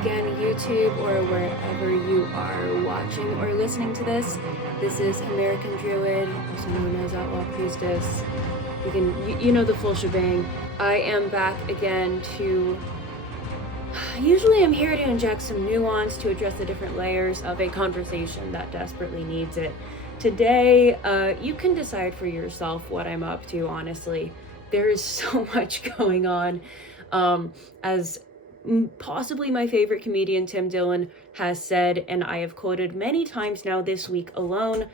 again, YouTube, or wherever you are watching or listening to this. This is American Druid, also known as Outlaw Priestess. You know the full shebang. I am back again to... Usually I'm here to inject some nuance to address the different layers of a conversation that desperately needs it. Today, you can decide for yourself what I'm up to, honestly. There is so much going on. As possibly my favorite comedian, Tim Dillon, has said, and I have quoted many times now this week alone,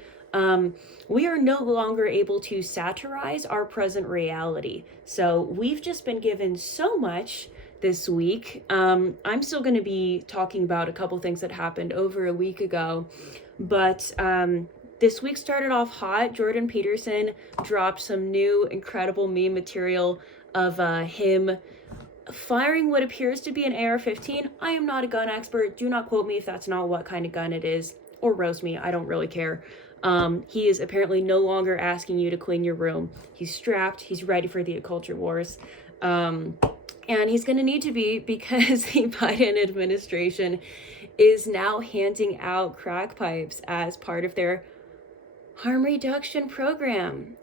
we are no longer able to satirize our present reality. So we've just been given so much this week. I'm still going to be talking about a couple things that happened over a week ago, but this week started off hot. Jordan Peterson dropped some new incredible meme material of him firing what appears to be an AR-15. I am not a gun expert. Do not quote me if that's not what kind of gun it is, or roast me. I don't really care. He is apparently no longer asking you to clean your room. He's strapped. He's ready for the Occulture Wars. And he's going to need to be, because the Biden administration is now handing out crack pipes as part of their harm reduction program,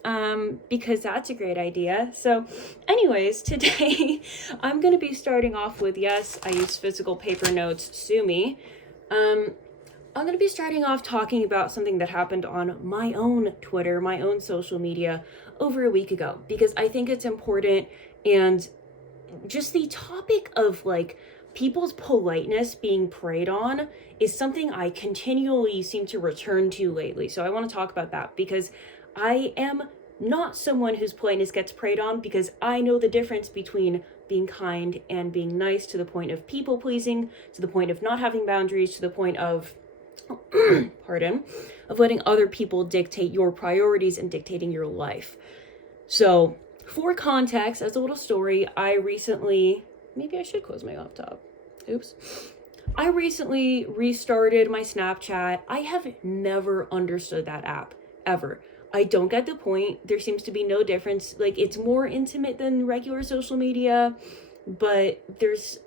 because that's a great idea. So anyways, today I'm going to be starting off with, yes, I use physical paper notes, sue me. I'm going to be starting off talking about something that happened on my own Twitter, my own social media over a week ago, because I think it's important. And just the topic of like people's politeness being preyed on is something I continually seem to return to lately. So I want to talk about that, because I am not someone whose politeness gets preyed on, because I know the difference between being kind and being nice, to the point of people pleasing, to the point of not having boundaries, to the point of of letting other people dictate your priorities and dictating your life. So for context, as a little story, maybe I should close my laptop. Oops. I recently restarted my Snapchat. I have never understood that app, ever. I don't get the point. There seems to be no difference. Like, it's more intimate than regular social media, but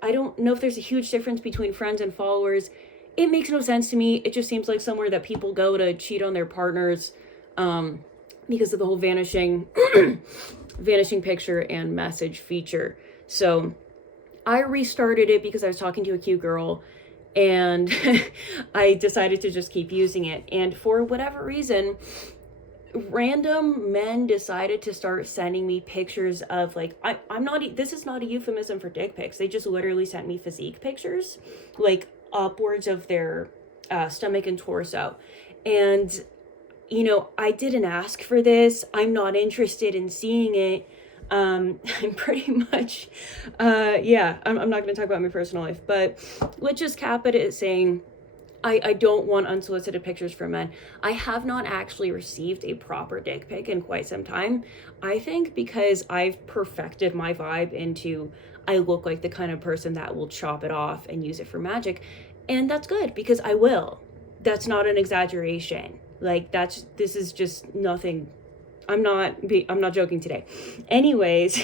I don't know if there's a huge difference between friends and followers. It makes no sense to me. It just seems like somewhere that people go to cheat on their partners, because of the whole vanishing picture and message feature. So I restarted it because I was talking to a cute girl, and I decided to just keep using it. And for whatever reason, random men decided to start sending me pictures of, like, this is not a euphemism for dick pics. They just literally sent me physique pictures, like upwards of their stomach and torso. And, you know, I didn't ask for this. I'm not interested in seeing it. I'm pretty much, I'm not going to talk about my personal life, but let's just cap it at saying I don't want unsolicited pictures from men. I have not actually received a proper dick pic in quite some time. I think because I've perfected my vibe into, I look like the kind of person that will chop it off and use it for magic. And that's good, because I will. That's not an exaggeration. Like, this is just nothing. I'm not joking today. Anyways,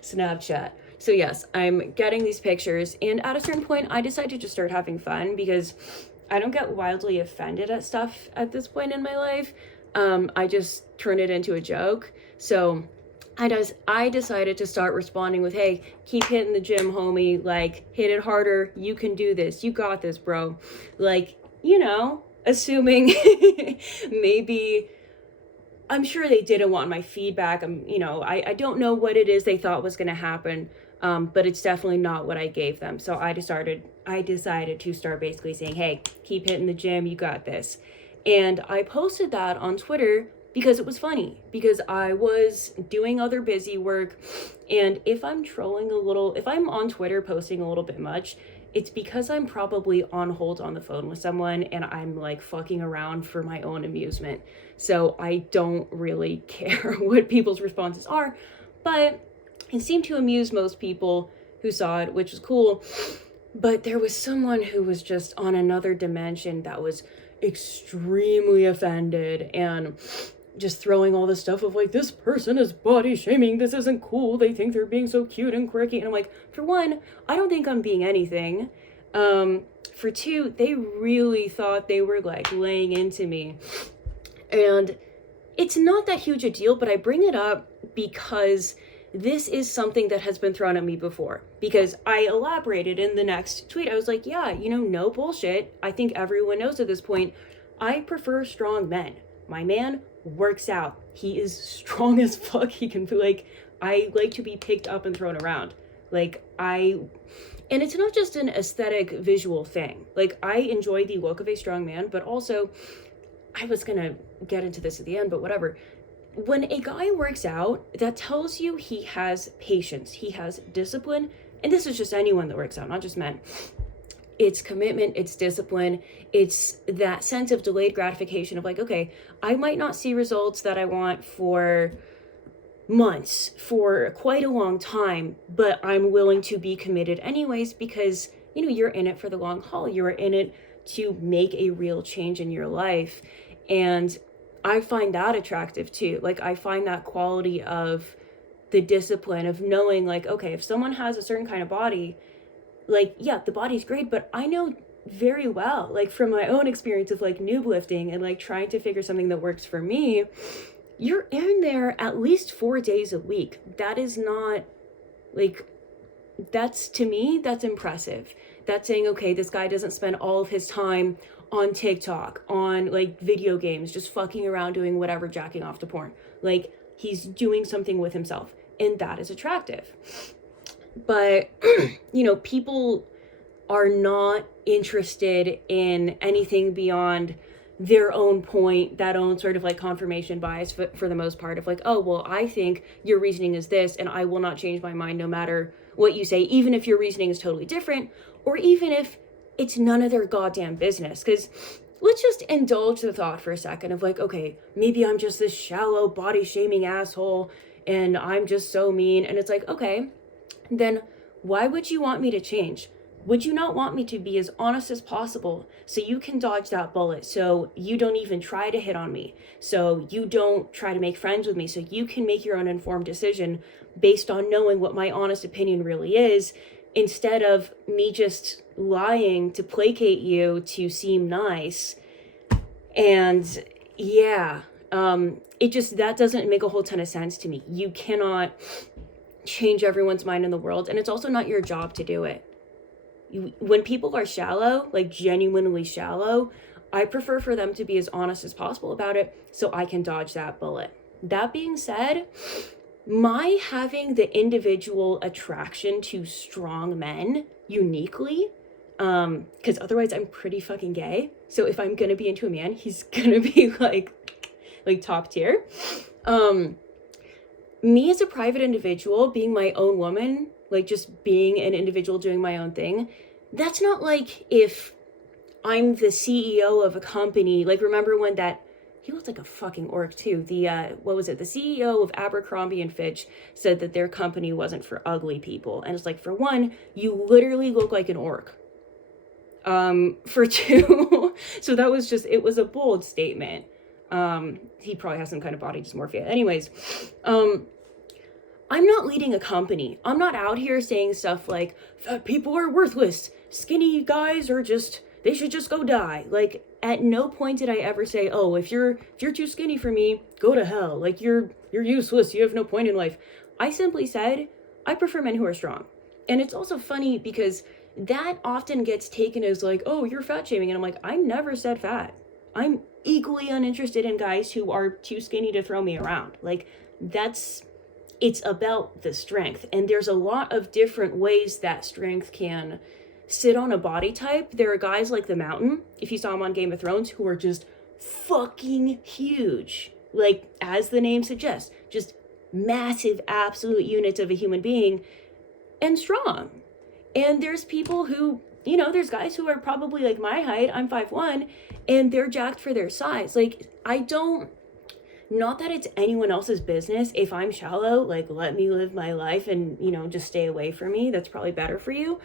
Snapchat. So yes, I'm getting these pictures, and at a certain point, I decided to just start having fun, because I don't get wildly offended at stuff at this point in my life. I just turn it into a joke. So I decided to start responding with, hey, keep hitting the gym, homie. Like, hit it harder. You can do this. You got this, bro. Like, you know, assuming maybe... I'm sure they didn't want my feedback. I don't know what it is they thought was going to happen, but it's definitely not what I gave them. So I decided to start basically saying, hey, keep hitting the gym, you got this. And I posted that on Twitter because it was funny, because I was doing other busy work. And if I'm on Twitter posting a little bit much, it's because I'm probably on hold on the phone with someone, and I'm like fucking around for my own amusement. So I don't really care what people's responses are, but it seemed to amuse most people who saw it, which was cool. But there was someone who was just on another dimension that was extremely offended, and just throwing all this stuff of like, this person is body shaming, this isn't cool, they think they're being so cute and quirky. And I'm like, for one, I don't think I'm being anything. For 2, they really thought they were like laying into me. And it's not that huge a deal, but I bring it up because this is something that has been thrown at me before. Because I elaborated in the next tweet. I was like, yeah, you know, no bullshit. I think everyone knows at this point, I prefer strong men. My man works out. He is strong as fuck. He can be like, I like to be picked up and thrown around. And it's not just an aesthetic visual thing. Like, I enjoy the look of a strong man, but also, I was gonna get into this at the end, but whatever. When a guy works out, that tells you he has patience, he has discipline, and this is just anyone that works out, not just men. It's commitment, it's discipline, it's that sense of delayed gratification of like, okay, I might not see results that I want for months, for quite a long time, but I'm willing to be committed anyways because, you know, you're in it for the long haul. You're in it to make a real change in your life. And I find that attractive too. Like, I find that quality of the discipline of knowing like, okay, if someone has a certain kind of body, like, yeah, the body's great, but I know very well, like from my own experience of like noob lifting and like trying to figure something that works for me, you're in there at least 4 days a week. That is not like, that's, to me, that's impressive. That's saying, okay, this guy doesn't spend all of his time on TikTok, on like video games, just fucking around doing whatever, jacking off to porn. Like, he's doing something with himself, and that is attractive. But, you know, people are not interested in anything beyond their own point, that own sort of like confirmation bias for the most part of like, oh, well, I think your reasoning is this, and I will not change my mind no matter what you say, even if your reasoning is totally different, or even if it's none of their goddamn business. Because let's just indulge the thought for a second of like, okay, maybe I'm just this shallow body shaming asshole and I'm just so mean. And it's like, okay, then why would you want me to change? Would you not want me to be as honest as possible so you can dodge that bullet, so you don't even try to hit on me, so you don't try to make friends with me, so you can make your own informed decision based on knowing what my honest opinion really is, instead of me just lying to placate you to seem nice? And yeah, it just, that doesn't make a whole ton of sense to me. You cannot change everyone's mind in the world, and it's also not your job to do it. When people are shallow, like genuinely shallow, I prefer for them to be as honest as possible about it so I can dodge that bullet. That being said, my having the individual attraction to strong men uniquely, because otherwise I'm pretty fucking gay. So if I'm gonna be into a man, he's gonna be like top tier. Me as a private individual, being my own woman, like just being an individual doing my own thing, that's not like if I'm the CEO of a company. Like, remember when he looks like a fucking orc too. The CEO of Abercrombie and Fitch said that their company wasn't for ugly people. And it's like, for one, you literally look like an orc. For 2, so that was just, it was a bold statement. He probably has some kind of body dysmorphia. Anyways, I'm not leading a company. I'm not out here saying stuff like, fat people are worthless, skinny guys are just, they should just go die. Like, at no point did I ever say, oh, if you're too skinny for me, go to hell. Like, you're useless, you have no point in life. I simply said, I prefer men who are strong. And it's also funny because that often gets taken as like, oh, you're fat shaming. And I'm like, I never said fat. I'm equally uninterested in guys who are too skinny to throw me around. Like, it's about the strength. And there's a lot of different ways that strength can sit on a body type. There are guys like the Mountain, if you saw him on Game of Thrones, who are just fucking huge. Like, as the name suggests, just massive absolute units of a human being, and strong. And there's people who, you know, there's guys who are probably like my height, I'm 5'1", and they're jacked for their size. Like, not that it's anyone else's business. If I'm shallow, like, let me live my life and, you know, just stay away from me. That's probably better for you.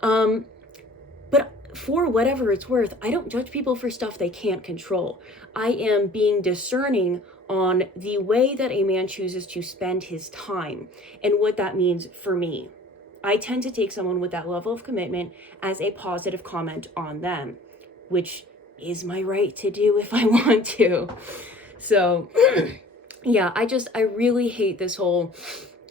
But for whatever it's worth, I don't judge people for stuff they can't control. I am being discerning on the way that a man chooses to spend his time and what that means for me. I tend to take someone with that level of commitment as a positive comment on them, which is my right to do if I want to. So yeah, I really hate this whole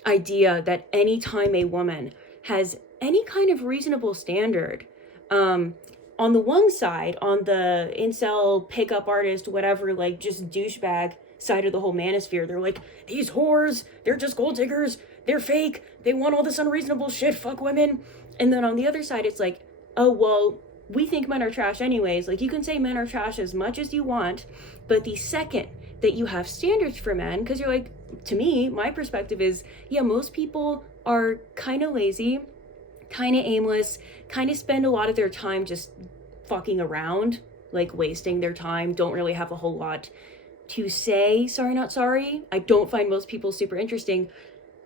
idea that anytime a woman has any kind of reasonable standard, on the one side, on the incel, pickup artist, whatever, like just douchebag side of the whole manosphere, they're like, these whores, they're just gold diggers, they're fake, they want all this unreasonable shit, fuck women. And then on the other side, it's like, oh, well, we think men are trash anyways. Like, you can say men are trash as much as you want, but the second that you have standards for men, because you're like, to me, my perspective is, yeah, most people are kind of lazy, kind of aimless, kind of spend a lot of their time just fucking around, like wasting their time, don't really have a whole lot to say. Sorry, not sorry. I don't find most people super interesting.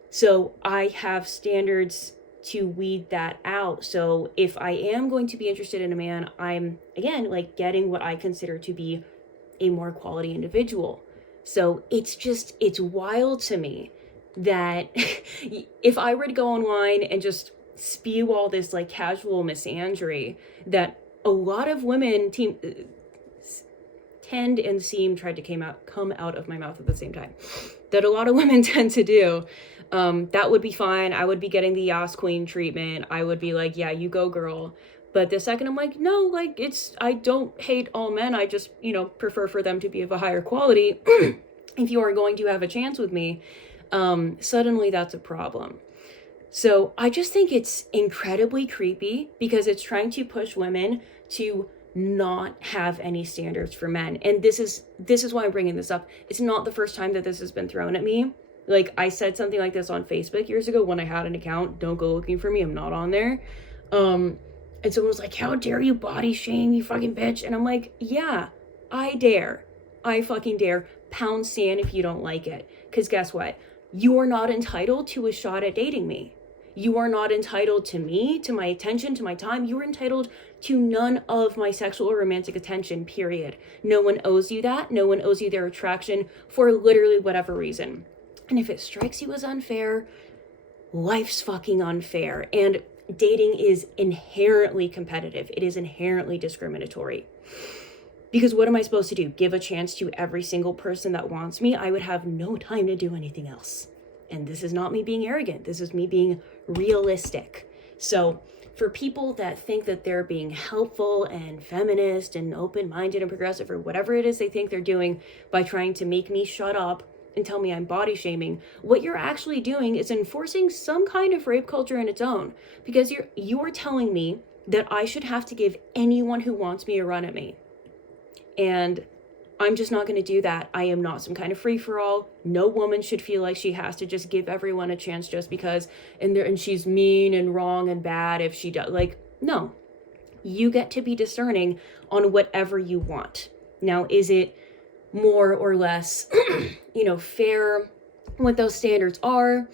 So I have standards to weed that out. So if I am going to be interested in a man, I'm, again, like getting what I consider to be a more quality individual. So it's wild to me that if I were to go online and just spew all this like casual misandry that a lot of women tend and seem tried to come out of my mouth at the same time, that a lot of women tend to do, that would be fine. I would be getting the Yas Queen treatment. I would be like, yeah, you go girl. But the second I'm like, no, like I don't hate all men. I just, prefer for them to be of a higher quality. If you are going to have a chance with me, suddenly that's a problem. So I just think it's incredibly creepy because it's trying to push women to not have any standards for men. And this is why I'm bringing this up. It's not the first time that this has been thrown at me. Like, I said something like this on Facebook years ago when I had an account. Don't go looking for me. I'm not on there. And someone was like, how dare you body shame, you fucking bitch? And I'm like, yeah, I dare. I fucking dare. Pound sand if you don't like it. Because guess what? You are not entitled to a shot at dating me. You are not entitled to me, to my attention, to my time. You are entitled to none of my sexual or romantic attention, period. No one owes you that. No one owes you their attraction for literally whatever reason. And if it strikes you as unfair, life's fucking unfair. And dating is inherently competitive. It is inherently discriminatory. Because what am I supposed to do? Give a chance to every single person that wants me? I would have no time to do anything else. And this is not me being arrogant. This is me being realistic. So for people that think that they're being helpful and feminist and open-minded and progressive or whatever it is they think they're doing by trying to make me shut up and tell me I'm body shaming, what you're actually doing is enforcing some kind of rape culture in its own. Because you're telling me that I should have to give anyone who wants me a run at me. And I'm just not going to do that. I am not some kind of free-for-all. No woman should feel like she has to just give everyone a chance just because, and she's mean and wrong and bad if she does. Like, no. You get to be discerning on whatever you want. Now, is it more or less, fair what those standards are?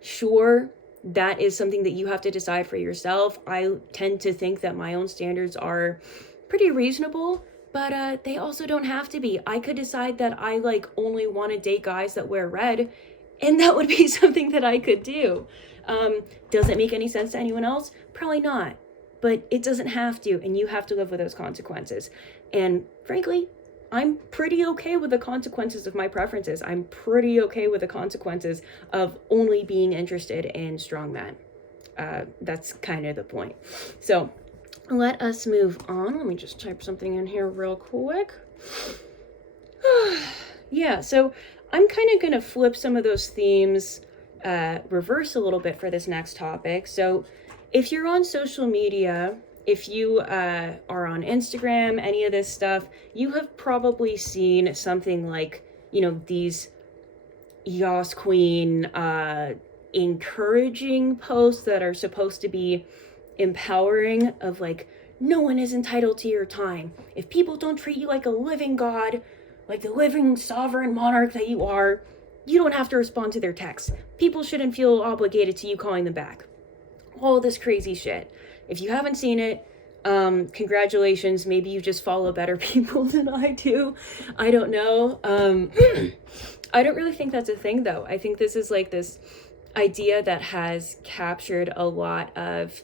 Sure. That is something that you have to decide for yourself. I tend to think that my own standards are pretty reasonable. But they also don't have to be. I could decide that I only want to date guys that wear red, and that would be something that I could do. Does it make any sense to anyone else? Probably not. But it doesn't have to, and you have to live with those consequences. And frankly, I'm pretty okay with the consequences of my preferences. I'm pretty okay with the consequences of only being interested in strong men. That's kind of the point. So let us move on. Let me just type something in here real quick. Yeah, so I'm kind of going to flip some of those themes, reverse a little bit for this next topic. So if you're on social media, if you are on Instagram, any of this stuff, you have probably seen something like, these Yas Queen encouraging posts that are supposed to be empowering of no one is entitled to your time. If people don't treat you like a living god, like the living sovereign monarch that you are, you don't have to respond to their texts. People shouldn't feel obligated to you calling them back. All this crazy shit. If you haven't seen it, congratulations. Maybe you just follow better people than I do. I don't know. I don't really think that's a thing though. I think this is this idea that has captured a lot of,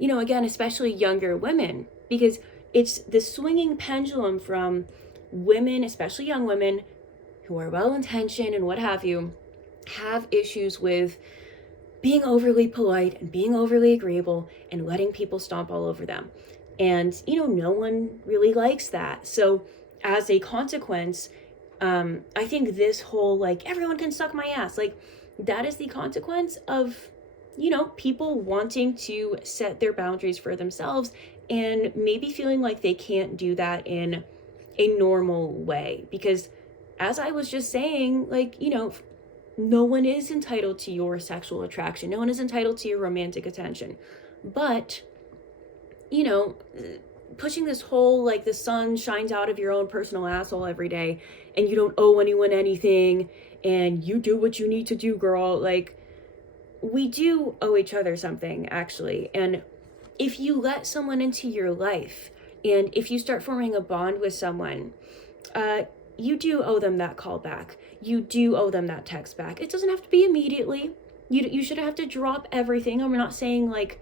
again, especially younger women, because it's the swinging pendulum from women, especially young women who are well-intentioned and what have you, have issues with being overly polite and being overly agreeable and letting people stomp all over them. And, no one really likes that. So as a consequence, I think this whole, like, everyone can suck my ass, like, that is the consequence of, people wanting to set their boundaries for themselves and maybe feeling like they can't do that in a normal way. Because as I was just saying, like, no one is entitled to your sexual attraction. No one is entitled to your romantic attention. But, pushing this whole, like, the sun shines out of your own personal asshole every day and you don't owe anyone anything and you do what you need to do, girl. Like, we do owe each other something, actually. And if you let someone into your life and if you start forming a bond with someone, you do owe them that call back. You do owe them that text back. It doesn't have to be immediately. You should have to drop everything. I'm not saying, like,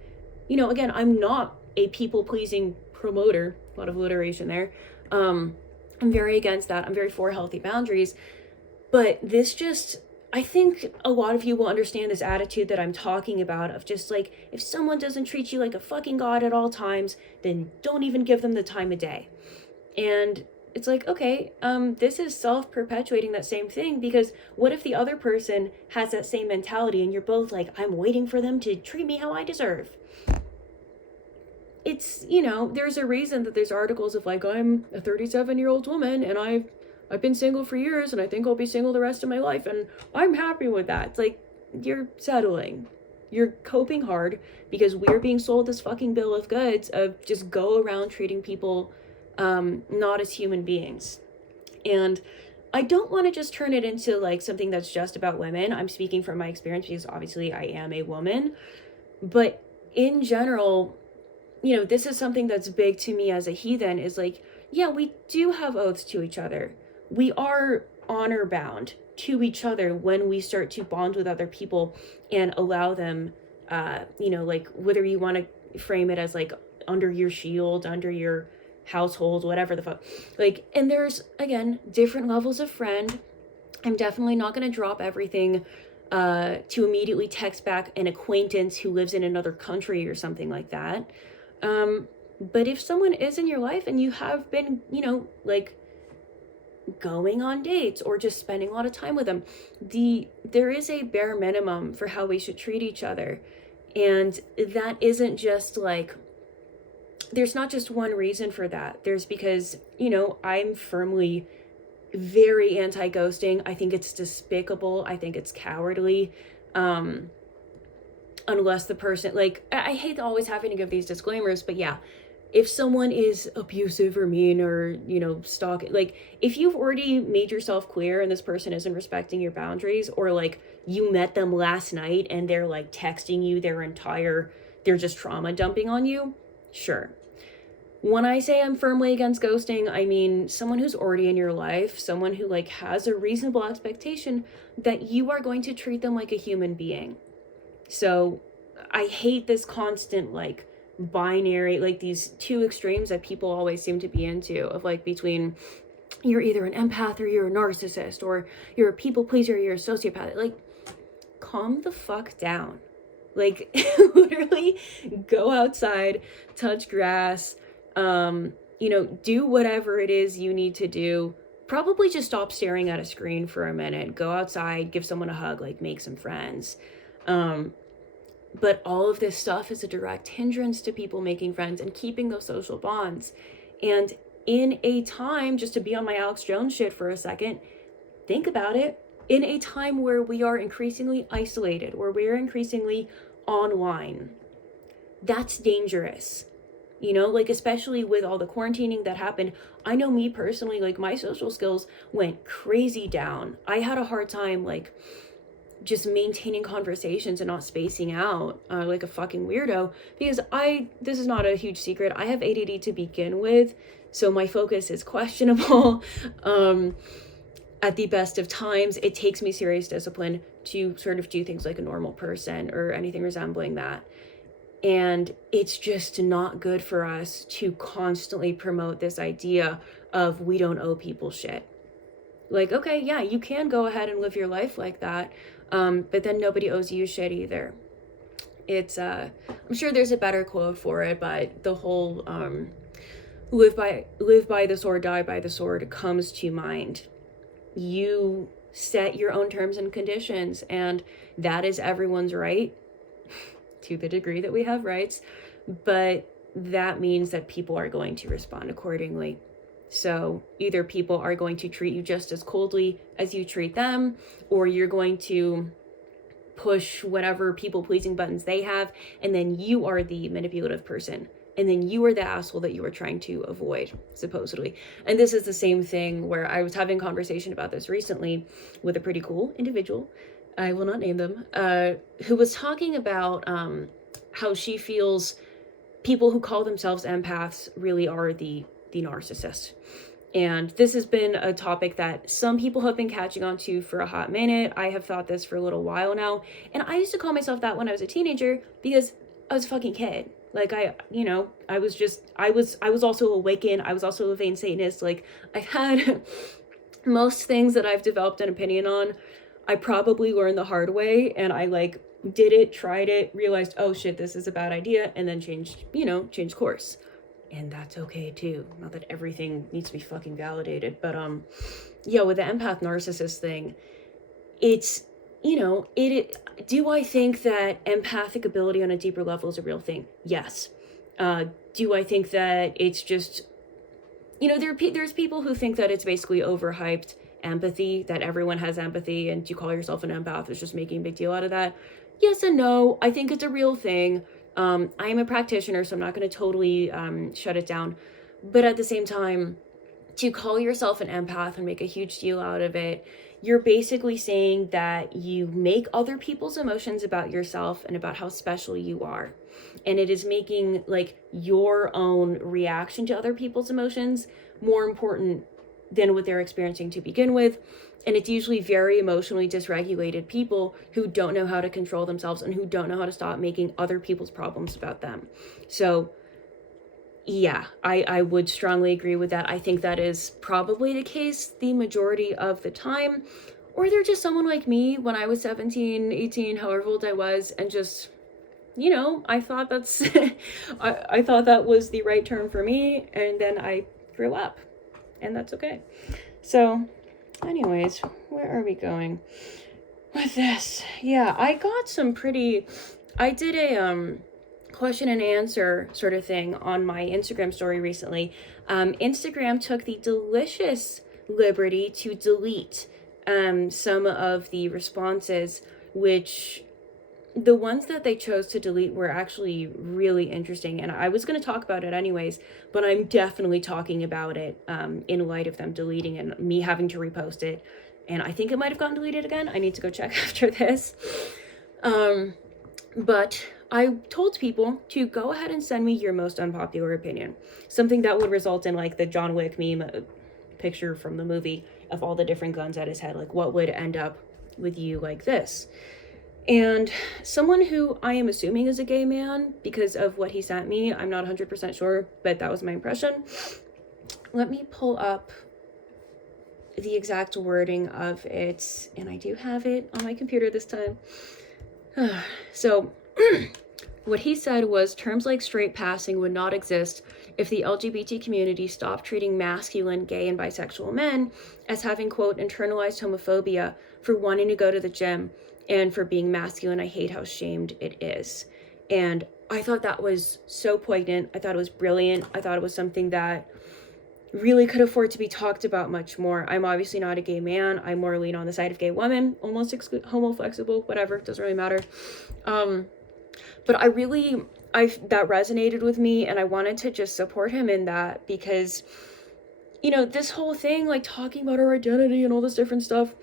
again, I'm not a people-pleasing promoter. A lot of alliteration there. I'm very against that. I'm very for healthy boundaries. But this just, I think a lot of you will understand this attitude that I'm talking about of just, like, if someone doesn't treat you like a fucking god at all times, then don't even give them the time of day. And it's like, okay, this is self-perpetuating that same thing, because what if the other person has that same mentality and you're both like, I'm waiting for them to treat me how I deserve? It's, there's a reason that there's articles of, like, I'm a 37-year-old woman and I've been single for years and I think I'll be single the rest of my life and I'm happy with that. It's like, you're settling. You're coping hard because we're being sold this fucking bill of goods of just go around treating people not as human beings. And I don't want to just turn it into, like, something that's just about women. I'm speaking from my experience because obviously I am a woman. But in general, this is something that's big to me as a heathen, is like, yeah, we do have oaths to each other. We are honor bound to each other when we start to bond with other people and allow them, like, whether you want to frame it as, like, under your shield, under your household, whatever the fuck, like, and there's, again, different levels of friend. I'm definitely not going to drop everything to immediately text back an acquaintance who lives in another country or something like that. But if someone is in your life and you have been, like, going on dates or just spending a lot of time with them, there is a bare minimum for how we should treat each other. And that isn't just, like, there's not just one reason for that. There's because, I'm firmly very anti-ghosting. I think it's despicable. I think it's cowardly. Unless the person, like, I hate always having to give these disclaimers, but yeah, if someone is abusive or mean or, stalking, like, if you've already made yourself clear and this person isn't respecting your boundaries, or, like, you met them last night and they're, like, texting you they're just trauma dumping on you, sure. When I say I'm firmly against ghosting, I mean someone who's already in your life, someone who, like, has a reasonable expectation that you are going to treat them like a human being. So I hate this constant, like, binary, like, these two extremes that people always seem to be into, of, like, between you're either an empath or you're a narcissist, or you're a people pleaser or you're a sociopath. Like, calm the fuck down. Like, literally go outside, touch grass, do whatever it is you need to do. Probably just stop staring at a screen for a minute, go outside, give someone a hug, like, make some friends. But all of this stuff is a direct hindrance to people making friends and keeping those social bonds. And in a time, just to be on my Alex Jones shit for a second, think about it, in a time where we are increasingly isolated, where we're increasingly online, that's dangerous. Like, especially with all the quarantining that happened, I know me personally, like, my social skills went crazy down. I had a hard time, like, just maintaining conversations and not spacing out like a fucking weirdo, because this is not a huge secret, I have ADD to begin with, so my focus is questionable. At the best of times, it takes me serious discipline to sort of do things like a normal person or anything resembling that. And it's just not good for us to constantly promote this idea of we don't owe people shit. Like, okay, yeah, you can go ahead and live your life like that, but then nobody owes you shit either. It's, I'm sure there's a better quote for it, but the whole live by the sword, die by the sword comes to mind. You set your own terms and conditions, and that is everyone's right, to the degree that we have rights, but that means that people are going to respond accordingly. So either people are going to treat you just as coldly as you treat them, or you're going to push whatever people-pleasing buttons they have, and then you are the manipulative person, and then you are the asshole that you are trying to avoid, supposedly. And this is the same thing where I was having a conversation about this recently with a pretty cool individual, I will not name them, who was talking about how she feels people who call themselves empaths really are the narcissist. And this has been a topic that some people have been catching on to for a hot minute. I have thought this for a little while now. And I used to call myself that when I was a teenager because I was a fucking kid. Like I was also a Wiccan. I was also a vain Satanist. Like I had most things that I've developed an opinion on, I probably learned the hard way, and I like did it, tried it, realized, oh shit, this is a bad idea, and then changed course. And that's okay too. Not that everything needs to be fucking validated, but yeah, with the empath narcissist thing, it's, do I think that empathic ability on a deeper level is a real thing? Yes. Do I think that it's just, there's people who think that it's basically overhyped empathy, that everyone has empathy, and you call yourself an empath is just making a big deal out of that. Yes and no. I think it's a real thing. I am a practitioner, so I'm not going to totally shut it down. But at the same time, to call yourself an empath and make a huge deal out of it, you're basically saying that you make other people's emotions about yourself and about how special you are. And it is making like your own reaction to other people's emotions more important than what they're experiencing to begin with. And it's usually very emotionally dysregulated people who don't know how to control themselves and who don't know how to stop making other people's problems about them. So yeah, I would strongly agree with that. I think that is probably the case the majority of the time. Or they're just someone like me when I was 17, 18, however old I was, and just, I thought that's, I thought that was the right term for me, and then I grew up, and that's okay. So anyways, where are we going with this? Yeah, I did a question and answer sort of thing on my Instagram story recently. Instagram took the delicious liberty to delete some of the responses, which the ones that they chose to delete were actually really interesting, and I was going to talk about it anyways, but I'm definitely talking about it in light of them deleting and me having to repost it, and I think it might have gotten deleted again. I need to go check after this. But I told people to go ahead and send me your most unpopular opinion, something that would result in like the John Wick meme picture from the movie of all the different guns at his head, like what would end up with you like this. And someone who I am assuming is a gay man because of what he sent me, I'm not 100% sure, but that was my impression. Let me pull up the exact wording of it, and I do have it on my computer this time. So what he said was terms like straight passing would not exist if the LGBT community stopped treating masculine, gay, and bisexual men as having, quote, internalized homophobia for wanting to go to the gym and for being masculine. I hate how shamed it is. And I thought that was so poignant. I thought it was brilliant. I thought it was something that really could afford to be talked about much more. I'm obviously not a gay man. I more lean on the side of gay women, almost homo flexible, whatever, doesn't really matter. But that resonated with me, and I wanted to just support him in that because, this whole thing, like talking about our identity and all this different stuff,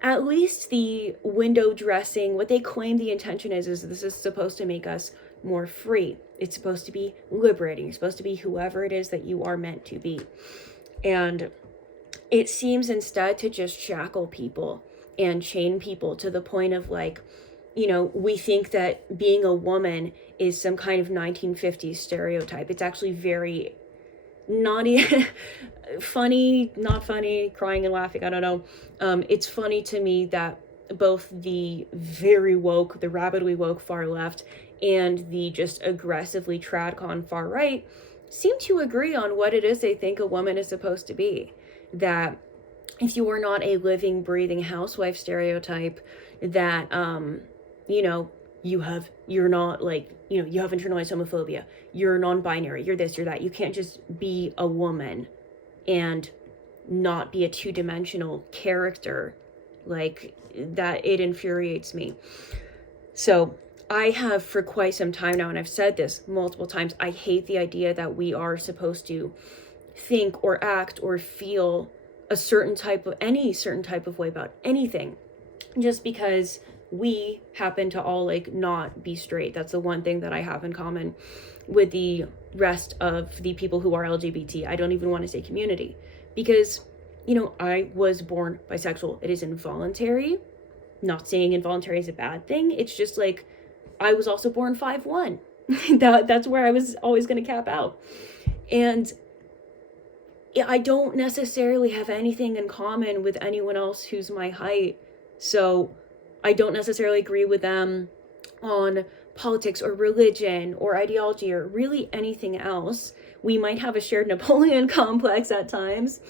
at least the window dressing, what they claim the intention is this is supposed to make us more free. It's supposed to be liberating. You're supposed to be whoever it is that you are meant to be. And it seems instead to just shackle people and chain people to the point of like, you know, we think that being a woman is some kind of 1950s stereotype. It's actually very not even funny, not funny, crying and laughing, I don't know. It's funny to me that both the very woke, the rabidly woke far left, and the just aggressively tradcon far right seem to agree on what it is they think a woman is supposed to be. That if you are not a living, breathing housewife stereotype, that you know, you're not like, you know, you have internalized homophobia, you're non-binary, you're this, you're that. You can't just be a woman and not be a two-dimensional character. Like that, it infuriates me. So I have for quite some time now, and I've said this multiple times, I hate the idea that we are supposed to think or act or feel a certain type of, any certain type of way about anything just because we happen to all like not be straight. That's the one thing that I have in common with the rest of the people who are LGBT. I don't even want to say community, because, you know, I was born bisexual. It is involuntary. Not saying involuntary is a bad thing. It's just like, I was also born 5'1". That's where I was always going to cap out. And I don't necessarily have anything in common with anyone else who's my height. So I don't necessarily agree with them on politics or religion or ideology or really anything else. We might have a shared Napoleon complex at times,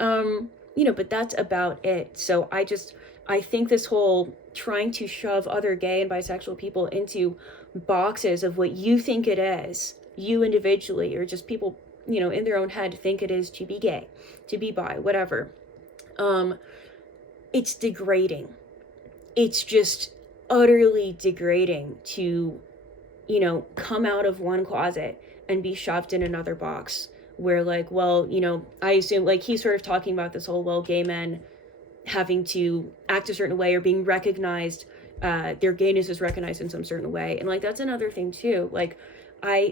you know, but that's about it. So I think this whole trying to shove other gay and bisexual people into boxes of what you think it is, you individually, or just people, you know, in their own head think it is to be gay, to be bi, whatever. It's degrading. It's just utterly degrading to, you know, come out of one closet and be shoved in another box where like, well, you know, I assume like he's sort of talking about this whole, well, gay men having to act a certain way or being recognized, their gayness is recognized in some certain way. And like, that's another thing too. Like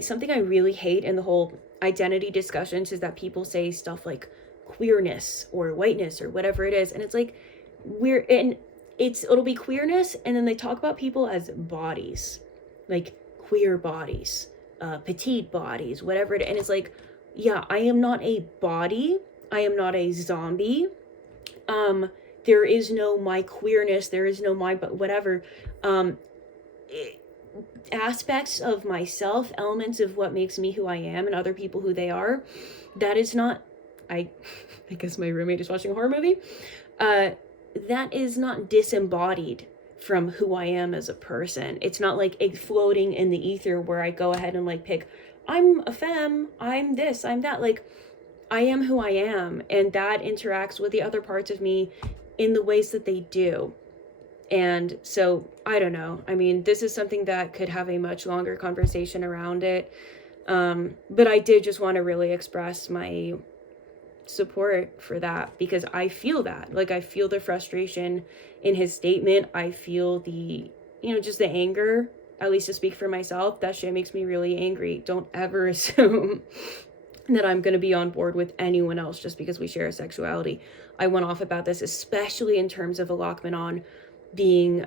something I really hate in the whole identity discussions is that people say stuff like queerness or whiteness or whatever it is. And it's like, it'll be queerness. And then they talk about people as bodies, like queer bodies, petite bodies, whatever it is. And it's like, yeah, I am not a body. I am not a zombie. There is no my queerness. There is no my, but whatever, aspects of myself, elements of what makes me who I am and other people who they are. That is not, I guess my roommate is watching a horror movie. That is not disembodied from who I am as a person. It's not like floating in the ether where I go ahead and like pick, I'm a femme, I'm this, I'm that. Like, I am who I am, and that interacts with the other parts of me in the ways that they do. And so, I don't know. I mean, this is something that could have a much longer conversation around it. But I did just want to really express my support for that, because I feel that. Like, I feel the frustration in his statement. I feel the, you know, just the anger, at least to speak for myself. That shit makes me really angry. Don't ever assume that I'm going to be on board with anyone else just because we share a sexuality. I went off about this, especially in terms of Alok Menon being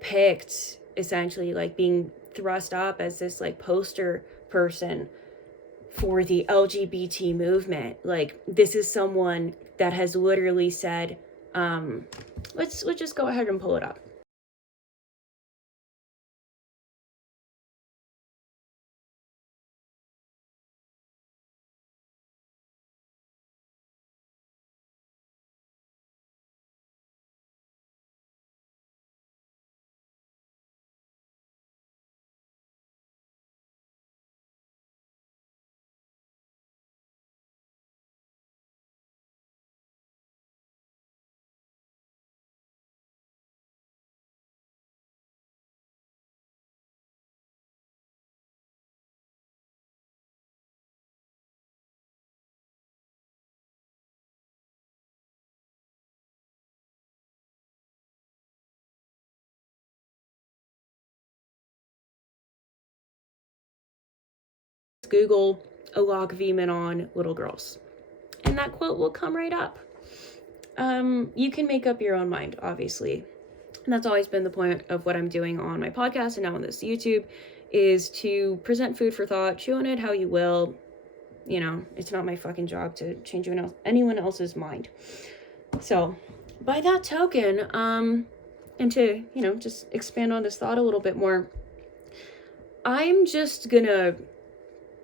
picked, essentially, like being thrust up as this like poster person for the LGBT movement. Like, this is someone that has literally said, let's just go ahead and pull it up. Google Alok V. Menon little girls, and that quote will come right up. You can make up your own mind, obviously. And that's always been the point of what I'm doing on my podcast and now on this YouTube, is to present food for thought, chew on it how you will. You know, it's not my fucking job to change anyone else's mind. So, by that token, and to, you know, just expand on this thought a little bit more, I'm just gonna,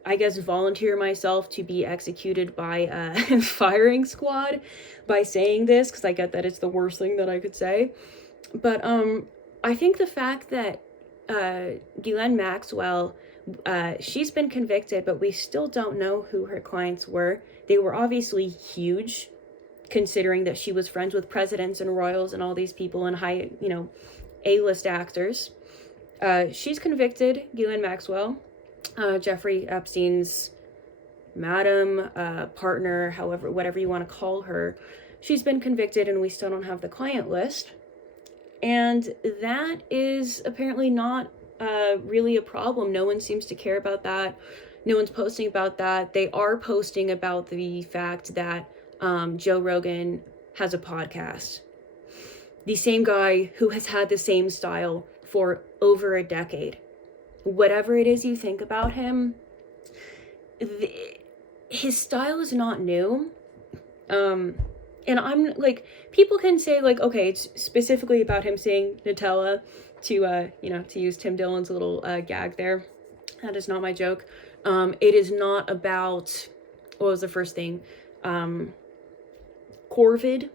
I guess, volunteer myself to be executed by a firing squad by saying this, because I get that it's the worst thing that I could say. But I think the fact that Ghislaine Maxwell, she's been convicted, but we still don't know who her clients were. They were obviously huge, considering that she was friends with presidents and royals and all these people and high, you know, A-list actors. She's convicted, Ghislaine Maxwell, Jeffrey Epstein's madam, partner, however, whatever you want to call her. She's been convicted, and we still don't have the client list. And that is apparently not really a problem. No one seems to care about that. No one's posting about that. They are posting about the fact that Joe Rogan has a podcast. The same guy who has had the same style for over a decade. Whatever it is you think about him, his style is not new. And I'm like, people can say like, okay, it's specifically about him saying Nutella to, you know, to use Tim Dillon's little gag there. That is not my joke. It is not about, what was the first thing? Corvid,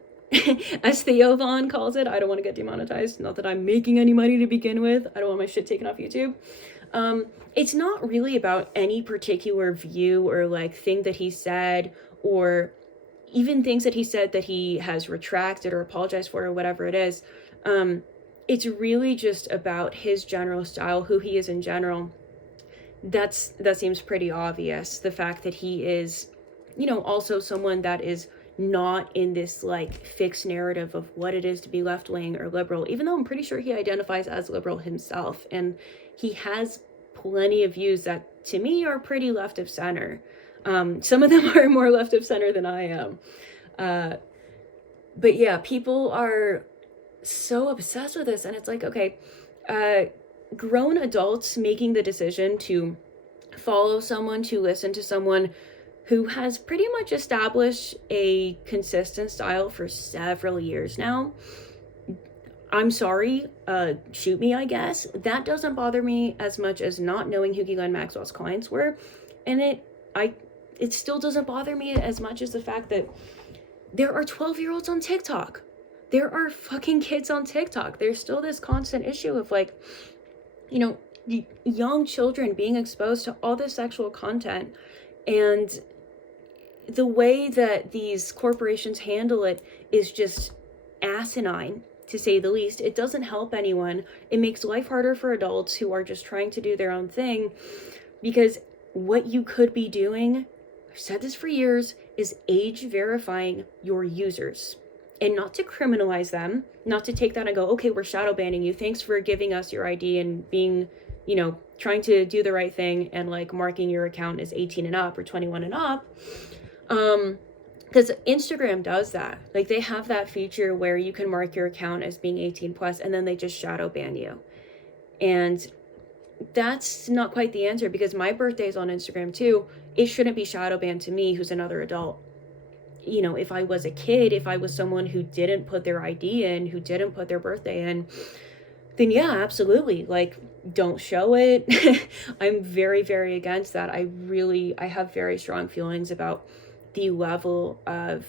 as Theo Vaughn calls it. I don't want to get demonetized. Not that I'm making any money to begin with. I don't want my shit taken off YouTube. It's not really about any particular view or like thing that he said, or even things that he said that he has retracted or apologized for or whatever it is. It's really just about his general style, who he is in general. That seems pretty obvious. The fact that he is, you know, also someone that is not in this like fixed narrative of what it is to be left-wing or liberal, even though I'm pretty sure he identifies as liberal himself. And he has plenty of views that to me are pretty left of center. Some of them are more left of center than I am. But yeah, people are so obsessed with this, and it's like, okay, grown adults making the decision to follow someone, to listen to someone who has pretty much established a consistent style for several years now. I'm sorry, shoot me, I guess. That doesn't bother me as much as not knowing who Ghislaine Maxwell's clients were. And it still doesn't bother me as much as the fact that there are 12-year-olds on TikTok. There are fucking kids on TikTok. There's still this constant issue of like, you know, young children being exposed to all this sexual content, and the way that these corporations handle it is just asinine, to say the least. It doesn't help anyone. It makes life harder for adults who are just trying to do their own thing, because what you could be doing, I've said this for years, is age verifying your users. And not to criminalize them, not to take that and go, okay, we're shadow banning you. Thanks for giving us your ID and being, you know, trying to do the right thing and like marking your account as 18 and up or 21 and up. Because Instagram does that. Like, they have that feature where you can mark your account as being 18 plus, and then they just shadow ban you. And that's not quite the answer, because my birthday's on Instagram too. It shouldn't be shadow banned to me, who's another adult. You know, if I was a kid, if I was someone who didn't put their ID in, who didn't put their birthday in, then yeah, absolutely. Like, don't show it. I'm very, very against that. I have very strong feelings about the level of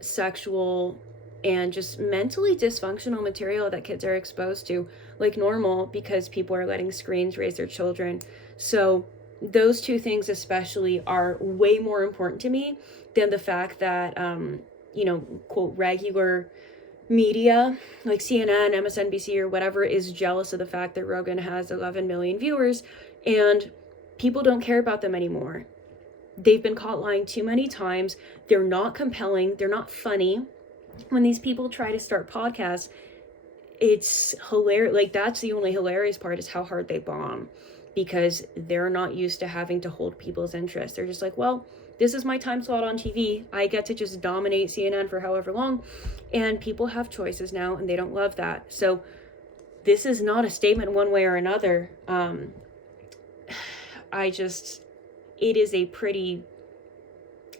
sexual and just mentally dysfunctional material that kids are exposed to, like normal, because people are letting screens raise their children. So those two things especially are way more important to me than the fact that, you know, quote, regular media like CNN, MSNBC, or whatever is jealous of the fact that Rogan has 11 million viewers, and people don't care about them anymore. They've been caught lying too many times. They're not compelling. They're not funny. When these people try to start podcasts, it's hilarious. Like, that's the only hilarious part, is how hard they bomb, because they're not used to having to hold people's interest. They're just like, well, this is my time slot on TV. I get to just dominate CNN for however long, and people have choices now, and they don't love that. So this is not a statement one way or another. It is a pretty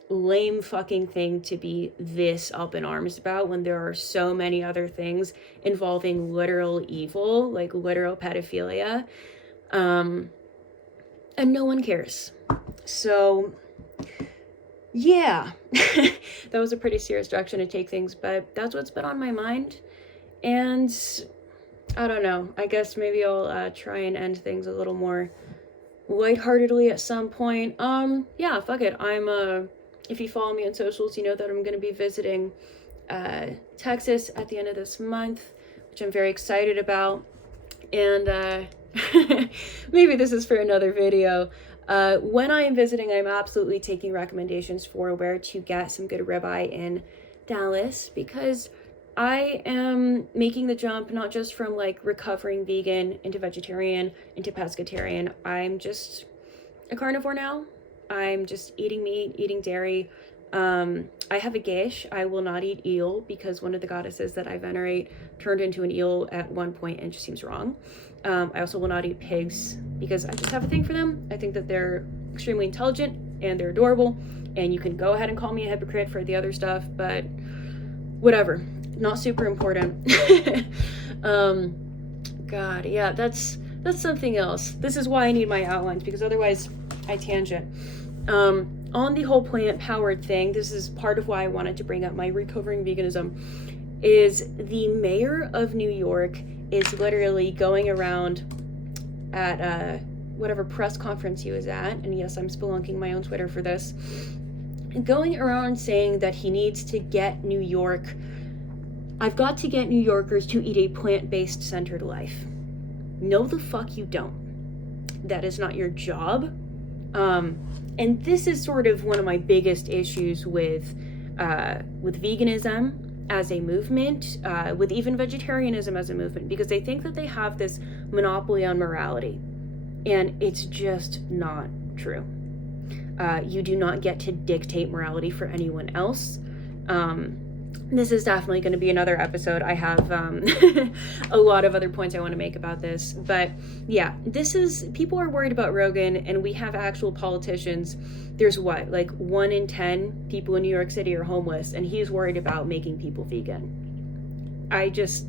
lame fucking thing to be this up in arms about when there are so many other things involving literal evil, like literal pedophilia, and no one cares. So yeah, that was a pretty serious direction to take things, but that's what's been on my mind. And I don't know, I guess maybe I'll try and end things a little more lightheartedly at some point. Yeah, fuck it. If you follow me on socials, you know that I'm going to be visiting Texas at the end of this month, which I'm very excited about. And maybe this is for another video. When I am visiting, I'm absolutely taking recommendations for where to get some good ribeye in Dallas, because I am making the jump not just from like recovering vegan into vegetarian into pescatarian. I'm just a carnivore now. I'm just eating meat, eating dairy. I have a geisha. I will not eat eel because one of the goddesses that I venerate turned into an eel at one point and it just seems wrong. I also will not eat pigs because I just have a thing for them. I think that they're extremely intelligent and they're adorable, and you can go ahead and call me a hypocrite for the other stuff, but whatever. Not super important. God, yeah, that's something else. This is why I need my outlines, because otherwise I tangent. On the whole plant-powered thing, this is part of why I wanted to bring up my recovering veganism, is the mayor of New York is literally going around at whatever press conference he was at, and yes, I'm spelunking my own Twitter for this, going around saying that he needs to get New York, I've got to get New Yorkers to eat a plant-based centered life. No, the fuck you don't. That is not your job. And this is sort of one of my biggest issues with veganism as a movement, with even vegetarianism as a movement, because they think that they have this monopoly on morality, and it's just not true. You do not get to dictate morality for anyone else. This is definitely going to be another episode. I have a lot of other points I want to make about this. But yeah, people are worried about Rogan, and we have actual politicians. There's like 1 in 10 people in New York City are homeless, and he's worried about making people vegan. I just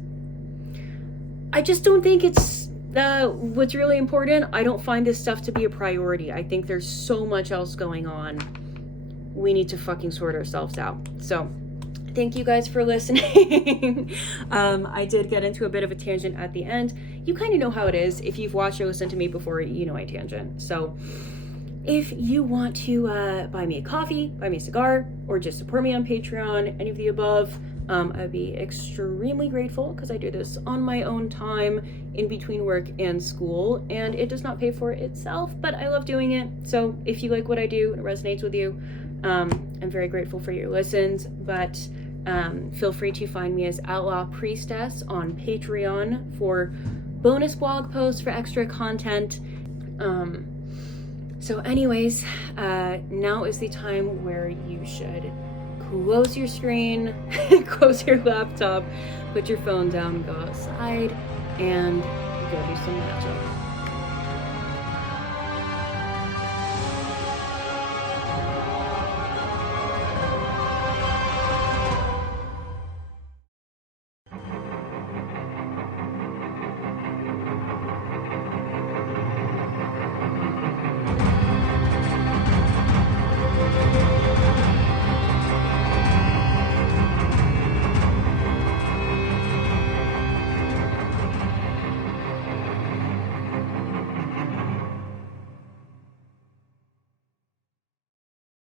don't think it's what's really important. I don't find this stuff to be a priority. I think there's so much else going on. We need to fucking sort ourselves out. So thank you guys for listening. I did get into a bit of a tangent at the end. You kind of know how it is. If you've watched or listened to me before, you know I tangent. So if you want to buy me a coffee, buy me a cigar, or just support me on Patreon, any of the above, I'd be extremely grateful, because I do this on my own time in between work and school, and it does not pay for itself, but I love doing it. So if you like what I do and it resonates with you, I'm very grateful for your listens. But feel free to find me as Outlaw Priestess on Patreon for bonus blog posts, for extra content. So anyways, now is the time where you should close your screen, close your laptop, put your phone down, go outside, and go do some magic.